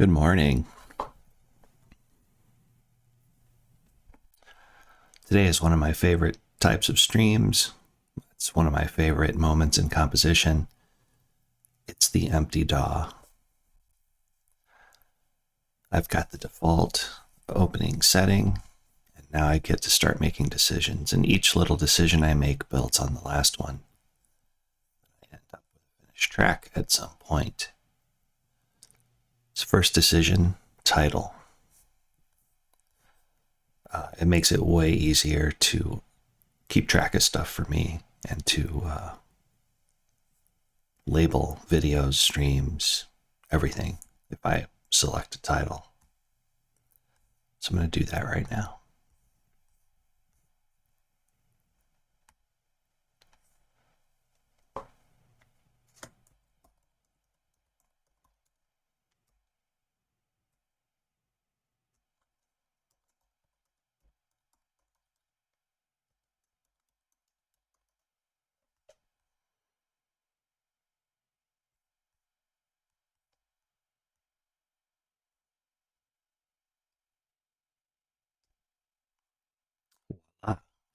Good morning. Today is one of my favorite types of streams. It's one of my favorite moments in composition. It's the empty DAW. I've got the default opening setting, and now I get to start making decisions, and each little decision I make builds on the last one. I end up with a finished track at some point. This first decision, title. It makes it way easier to keep track of stuff for me and to label videos, streams, everything if I select a title. So I'm going to do that right now.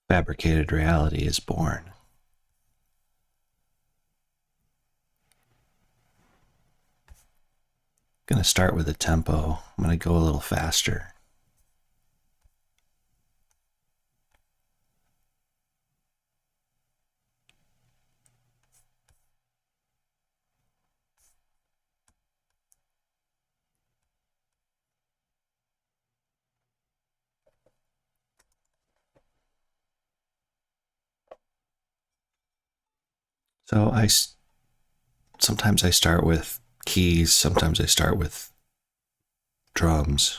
Fabricated reality is born. I'm going to start with a tempo. I'm going to go a little faster. So sometimes I start with keys, sometimes I start with drums.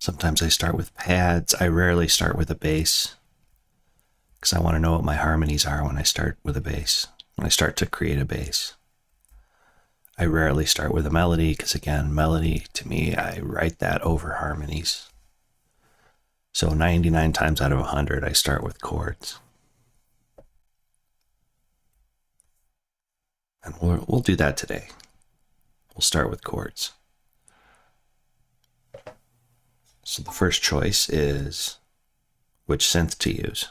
Sometimes I start with pads. I rarely start with a bass because I want to know what my harmonies are when I start with a bass, when I start to create a bass. I rarely start with a melody because, again, melody to me, I write that over harmonies. So 99 times out of 100, I start with chords. And we'll do that today. We'll start with chords. So the first choice is which synth to use.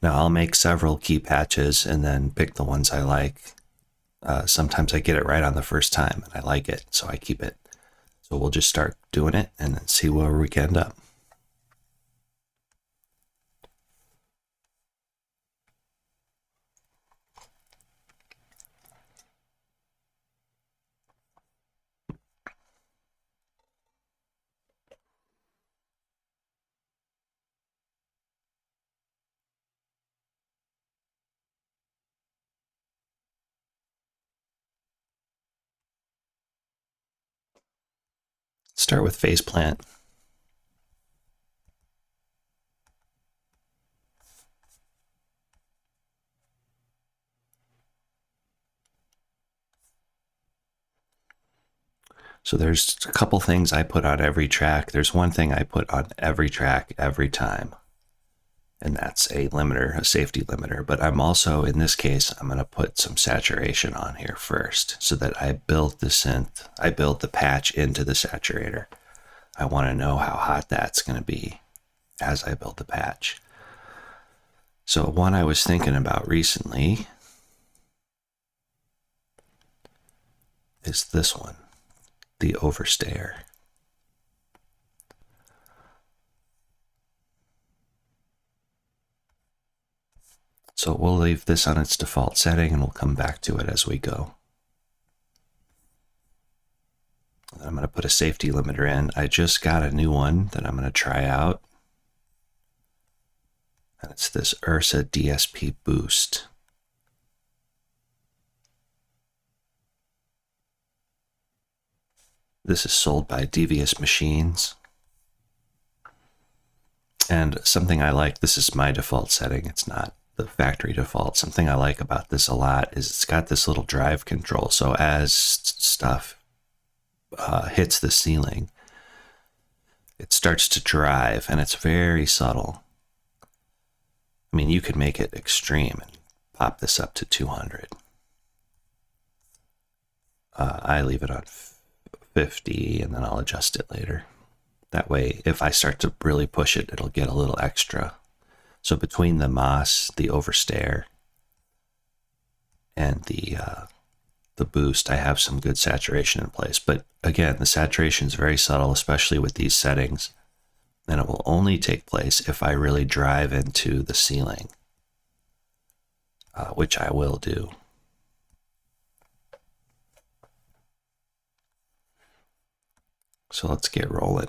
Now I'll make several key patches and then pick the ones I like. Sometimes I get it right on the first time and I like it, so I keep it. So we'll just start doing it and then see where we can end up. Start with phase plant. So there's a couple things I put on every track. There's one thing I put on every track every time, and that's a limiter, a safety limiter. But I'm also, in this case, I'm going to put some saturation on here first so that I build the synth, I build the patch into the saturator. I want to know how hot that's going to be as I build the patch. So one I was thinking about recently is this one, the Overstayer. So we'll leave this on its default setting and we'll come back to it as we go. I'm going to put a safety limiter in. I just got a new one that I'm going to try out. And it's this Ursa Dsp Boost. This is sold by Devious Machines. And something I like, this is my default setting, it's not the factory default. Something I like about this a lot is it's got this little drive control. So as stuff hits the ceiling, it starts to drive, and it's very subtle. I mean, you could make it extreme and pop this up to 200. I leave it on 50 and then I'll adjust it later. That way, if I start to really push it, it'll get a little extra. So between the moss, the overstair, and the boost, I have some good saturation in place. But again, the saturation is very subtle, especially with these settings. And it will only take place if I really drive into the ceiling, which I will do. So let's get rolling.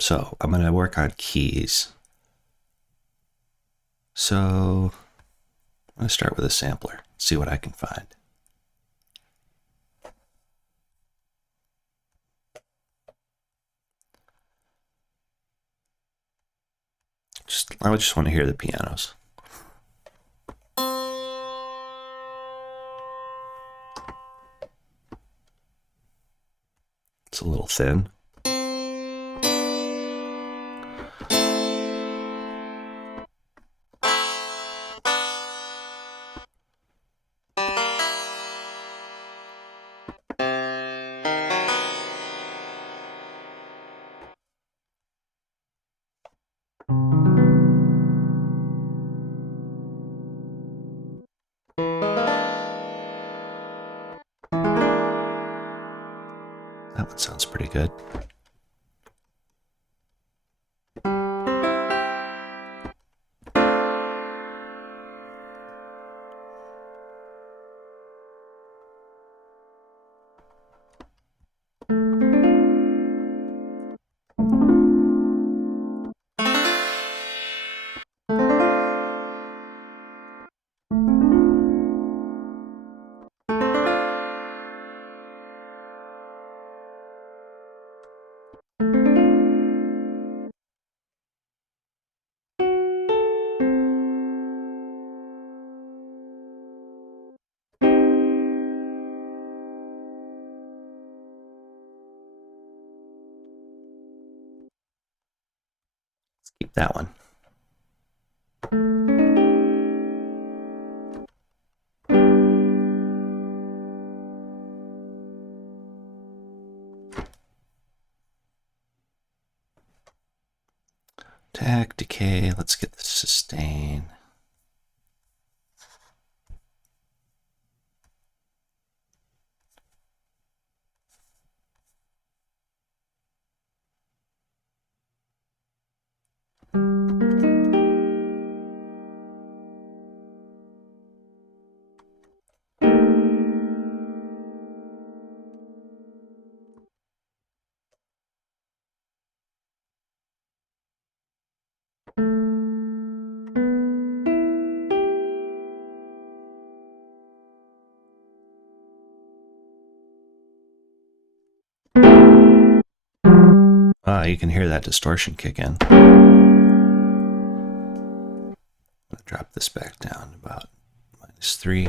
So I'm going to work on keys. So I'm going to start with a sampler, see what I can find. I just want to hear the pianos. It's a little thin. That one sounds pretty good. Let's keep that one. Attack, decay, let's get the sustain. You can hear that distortion kick in. I'm going to drop this back down about -3.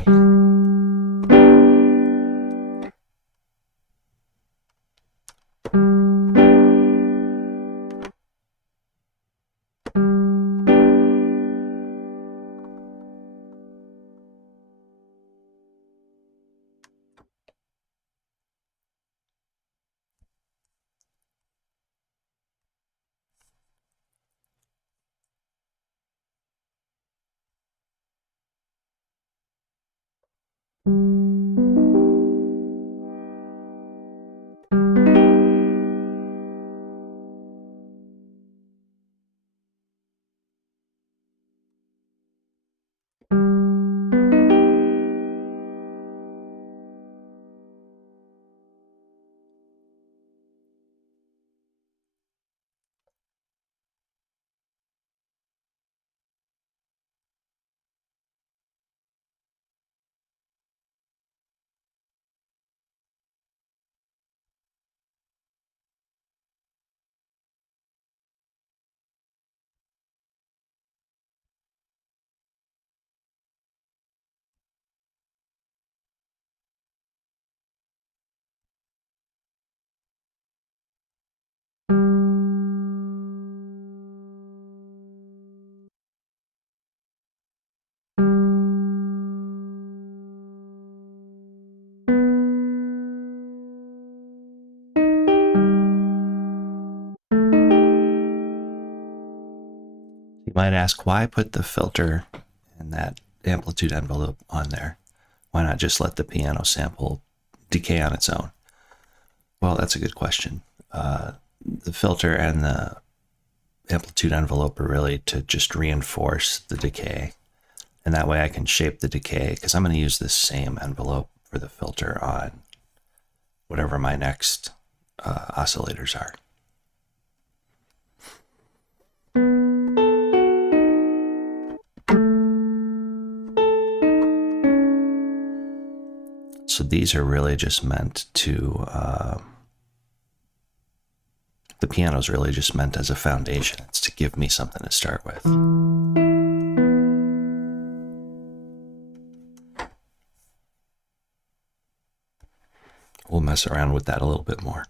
might ask why put the filter and that amplitude envelope on there. Why not just let the piano sample decay on its own? Well, that's a good question. The filter and the amplitude envelope are really to just reinforce the decay. And that way I can shape the decay, because I'm going to use this same envelope for the filter on whatever my next oscillators are. So these are really just meant to, the piano is really just meant as a foundation. It's to give me something to start with. We'll mess around with that a little bit more.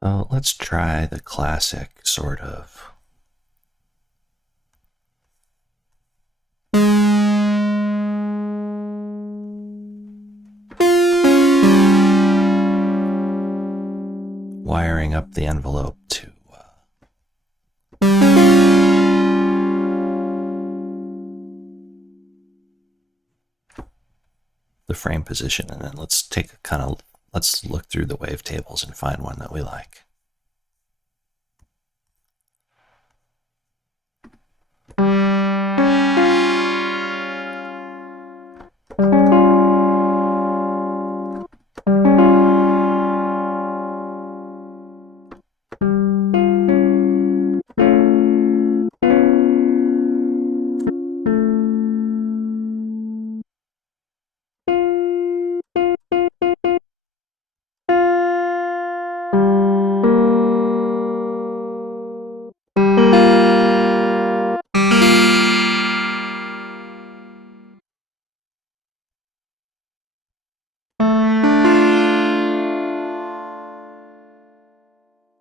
So let's try the classic sort of wiring up the envelope to the frame position, and then let's take a let's look through the wavetables and find one that we like.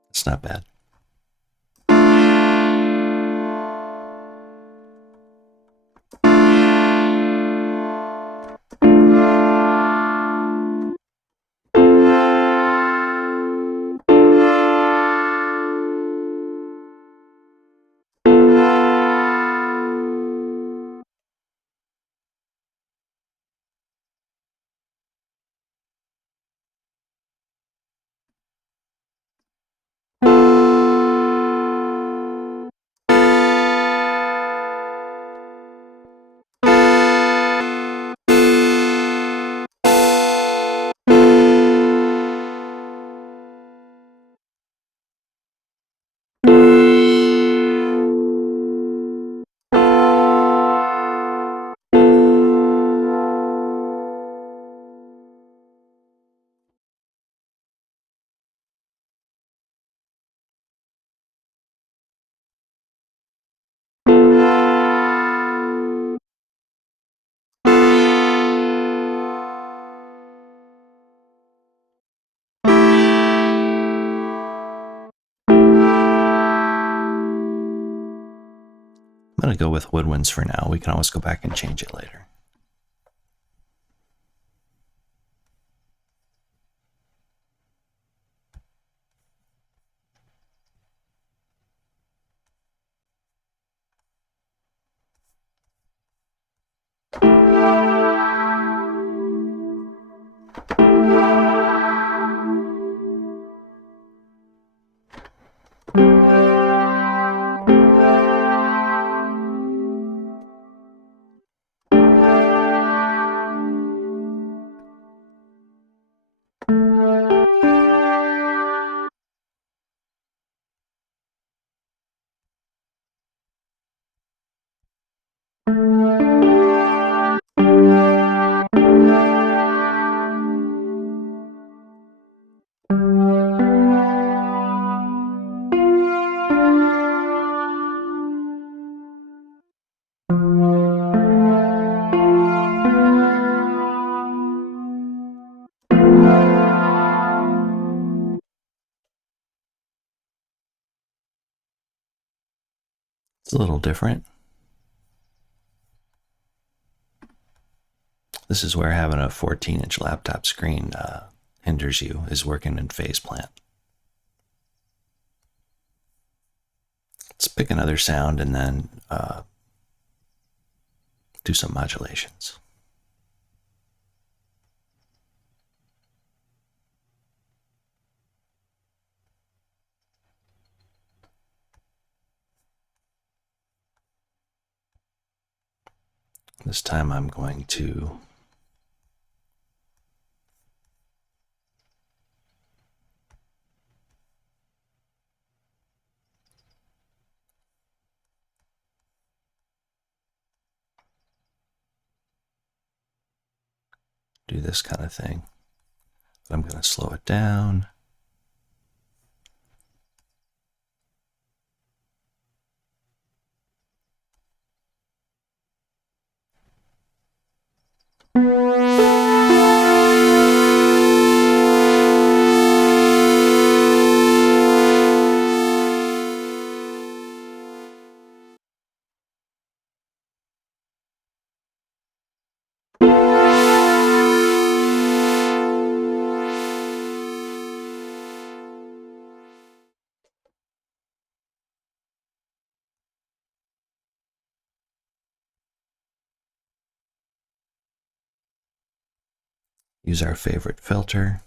It's not bad. I'm going to go with woodwinds for now. We can always go back and change it later. It's a little different. This is where having a 14-inch laptop screen hinders you, is working in phase plant. Let's pick another sound and then do some modulations. This time I'm going to do this kind of thing. But I'm going to slow it down. Use our favorite filter.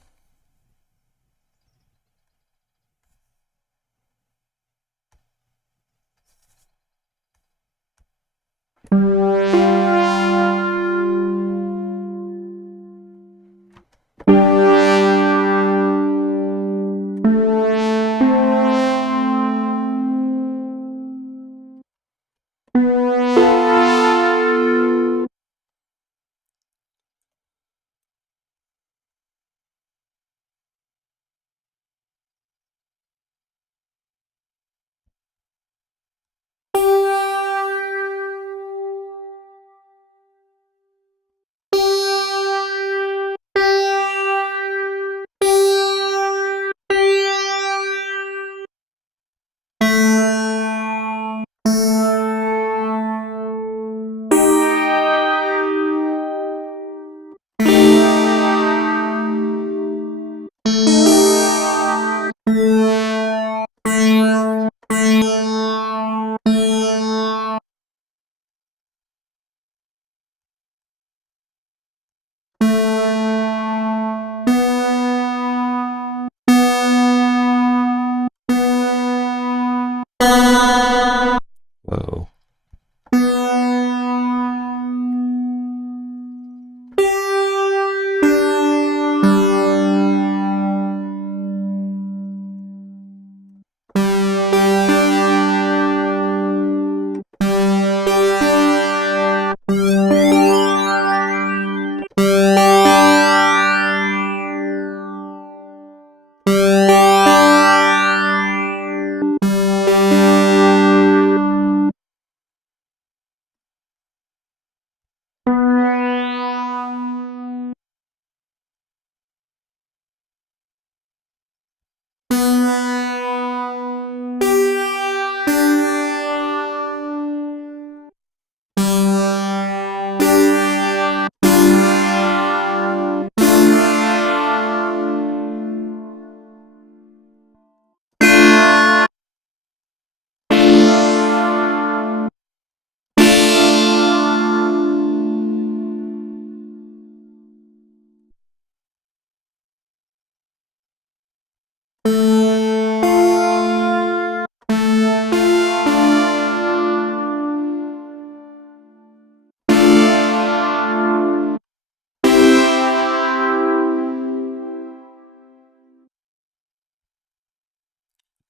Whoa.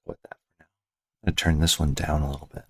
Put that for now. I'm going to turn this one down a little bit.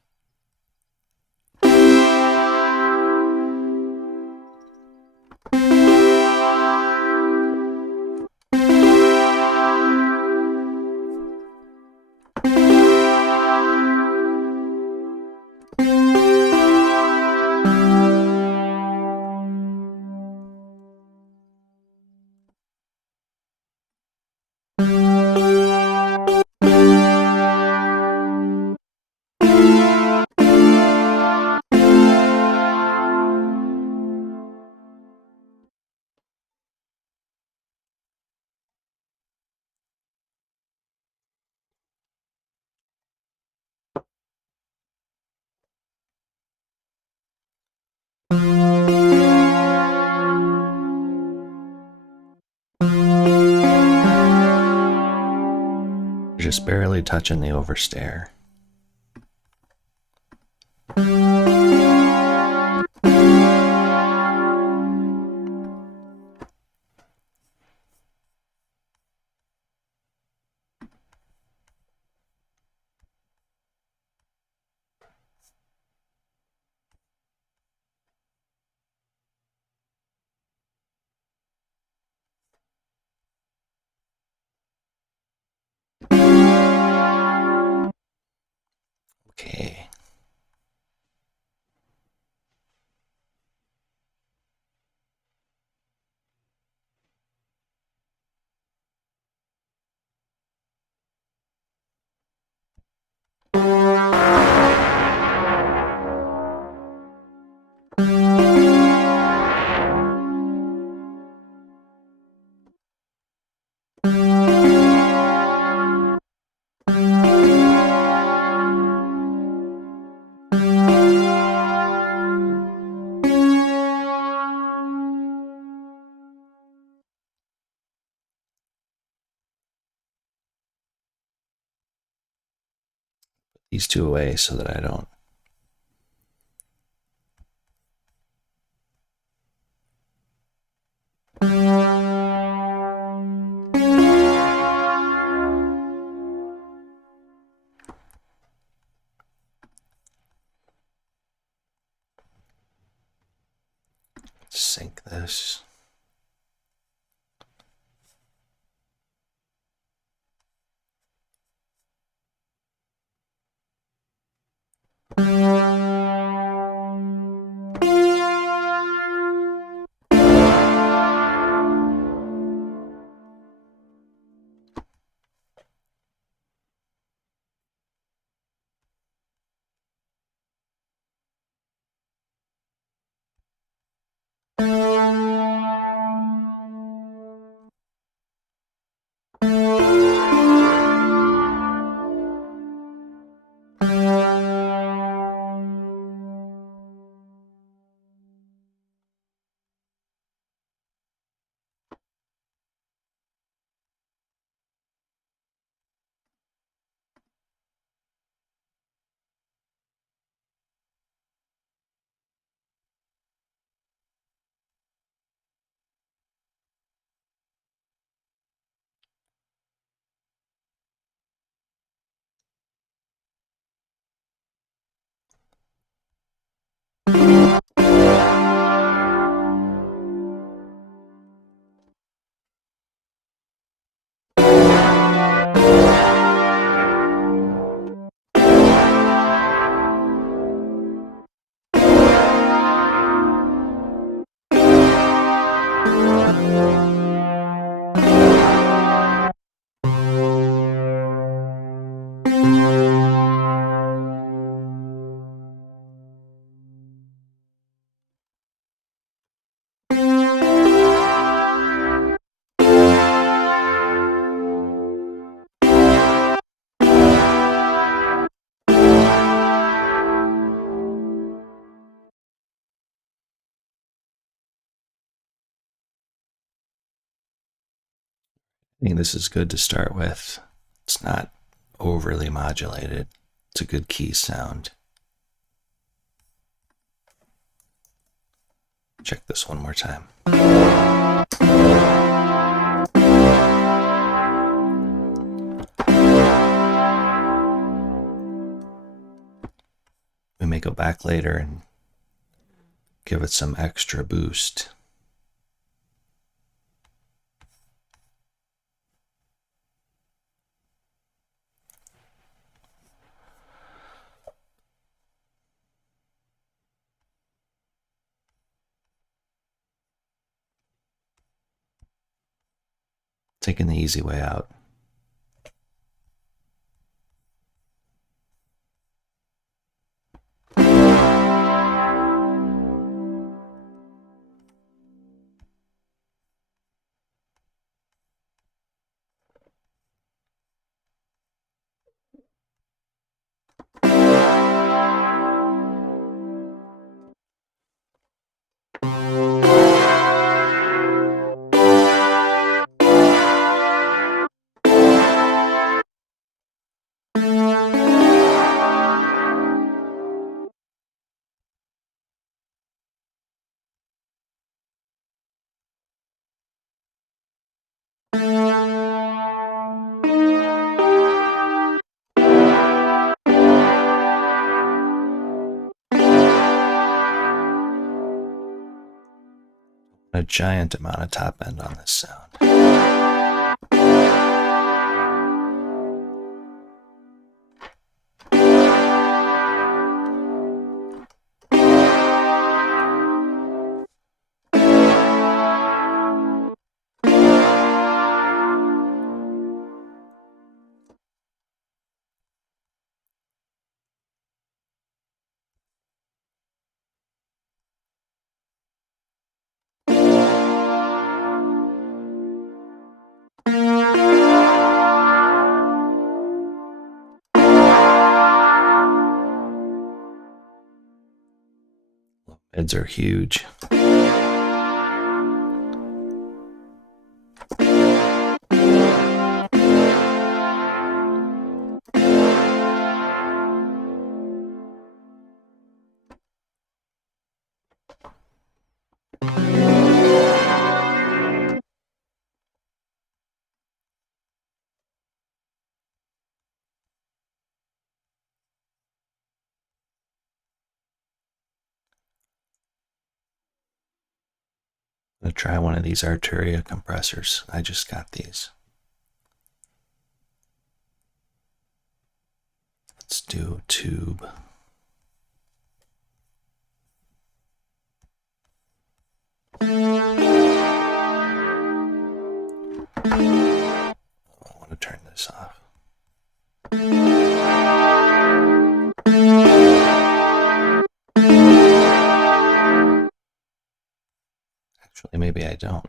Just barely touching the overstair. Okay. These two away so that I don't. Sync this. I think this is good to start with. It's not overly modulated. It's a good key sound. Check this one more time. We may go back later and give it some extra boost. Taking the easy way out. a giant amount of top end on this sound. Mids are huge. I'm going to try one of these Arturia compressors. I just got these. Let's do tube. I want to turn this off. Actually, maybe I don't.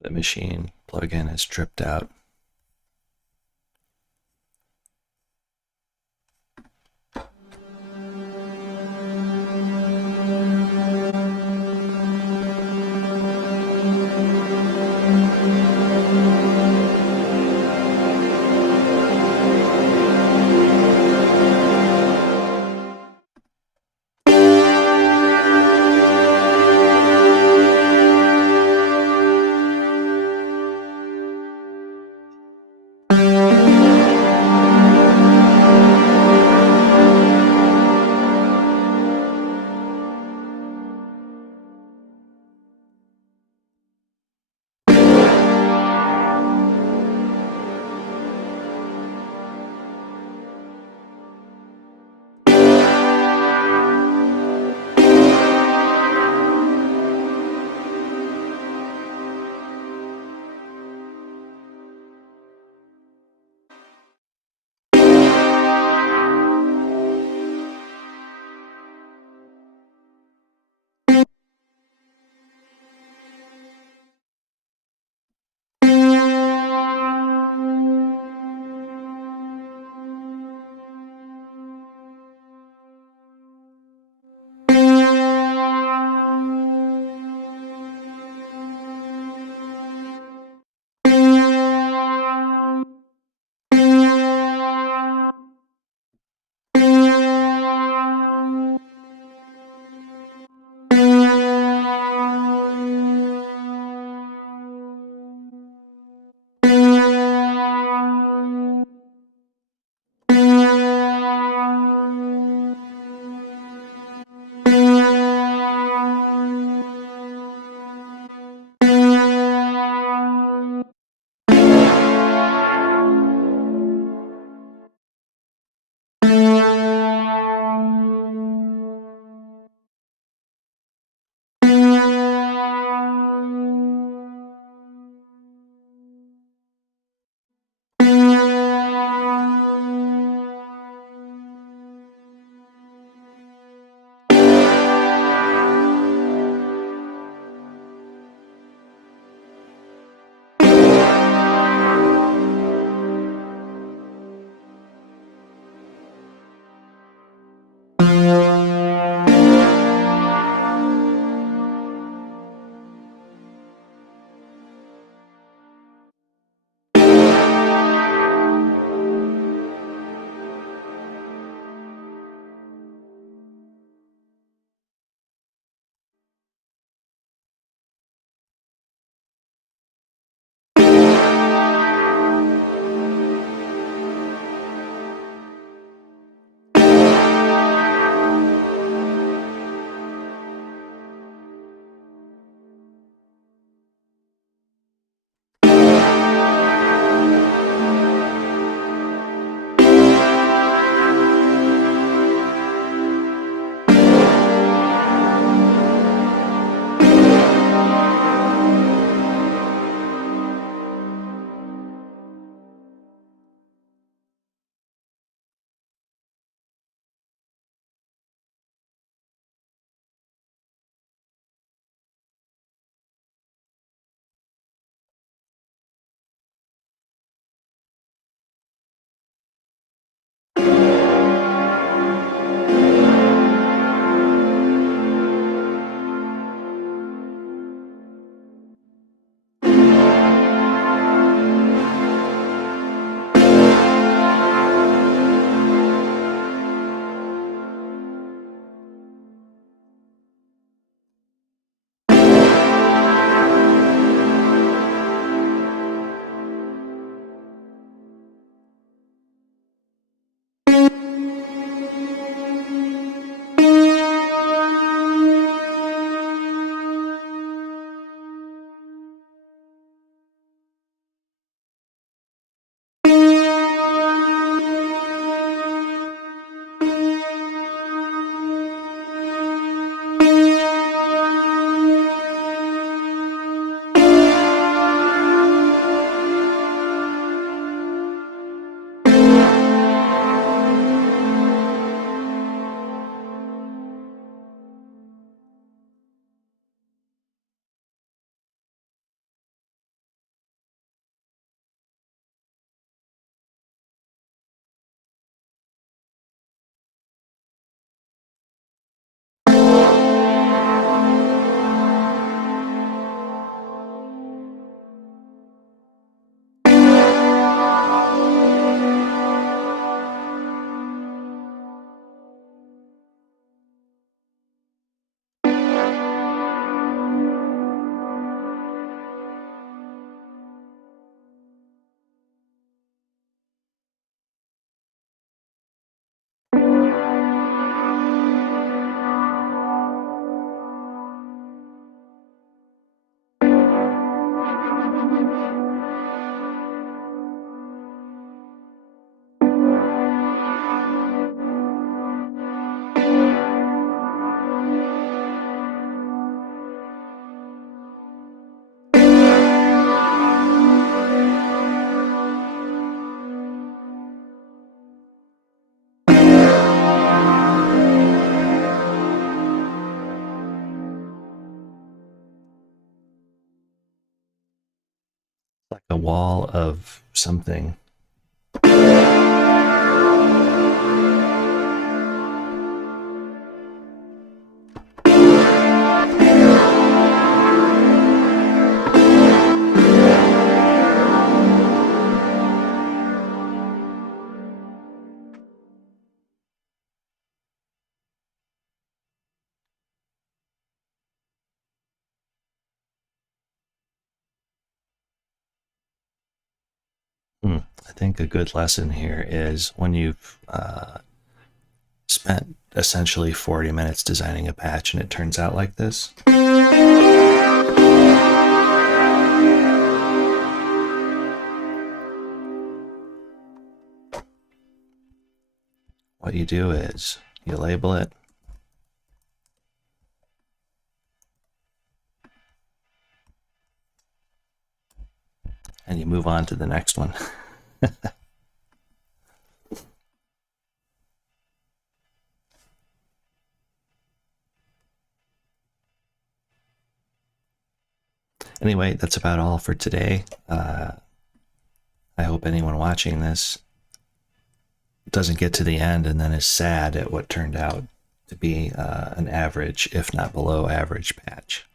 The machine plug-in is tripped out. wall of something. I think a good lesson here is when you've spent essentially 40 minutes designing a patch and it turns out like this. What you do is you label it, and you move on to the next one. Anyway, that's about all for today. I hope anyone watching this doesn't get to the end and then is sad at what turned out to be an average, if not below average patch.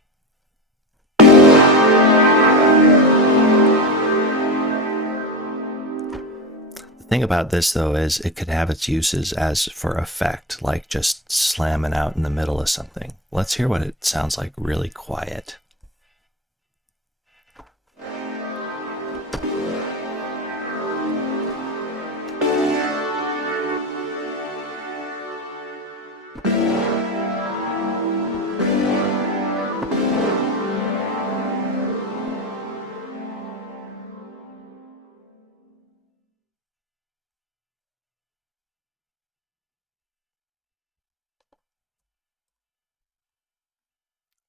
The thing about this, though, is it could have its uses as for effect, like just slamming out in the middle of something. Let's hear what it sounds like really quiet.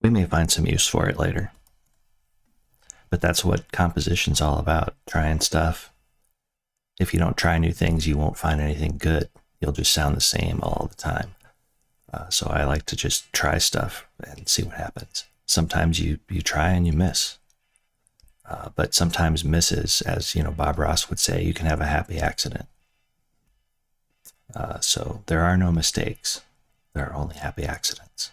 We may find some use for it later. But that's what composition's all about, trying stuff. If you don't try new things, you won't find anything good. You'll just sound the same all the time. So I like to just try stuff and see what happens. Sometimes you try and you miss. But sometimes misses, as Bob Ross would say, you can have a happy accident. So there are no mistakes. There are only happy accidents.